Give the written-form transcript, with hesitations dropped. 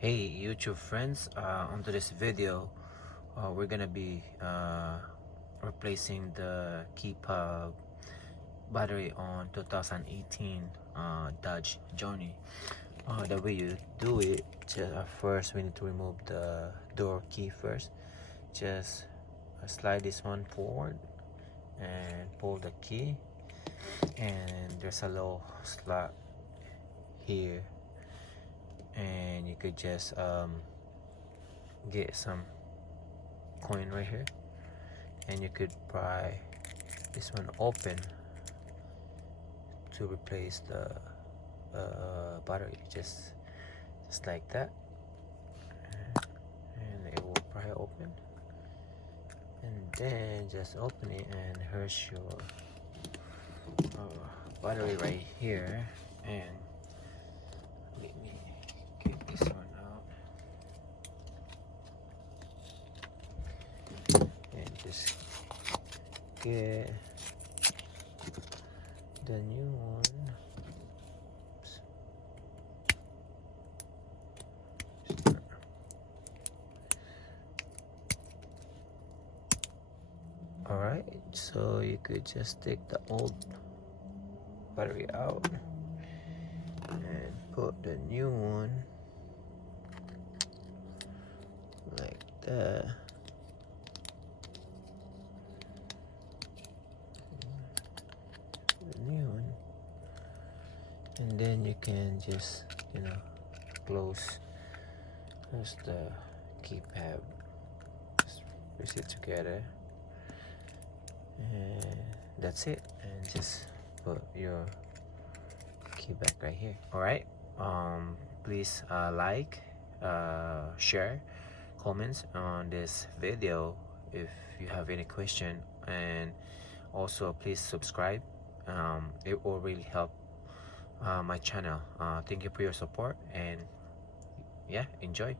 Hey YouTube friends, on this video we're gonna be replacing the keypad battery on 2018 Dodge Journey. The way you do it, just first we need to remove the door key first. Just slide this one forward and pull the key, and there's a little slot here, and you could just get some coin right here, and you could pry this one open to replace the battery, just like that, and it will pry open, and then just open it, and here's your battery right here. And let me get this one out and just get the new one. Alright, so you could just take the old battery out and put the new one like that. The new one, and then you can just close the keypad, just press it together, and that's it, and just put your key back right here. All right, please like, share, comments on this video if you have any question, and also please subscribe. It will really help my channel. Thank you for your support, and yeah, enjoy.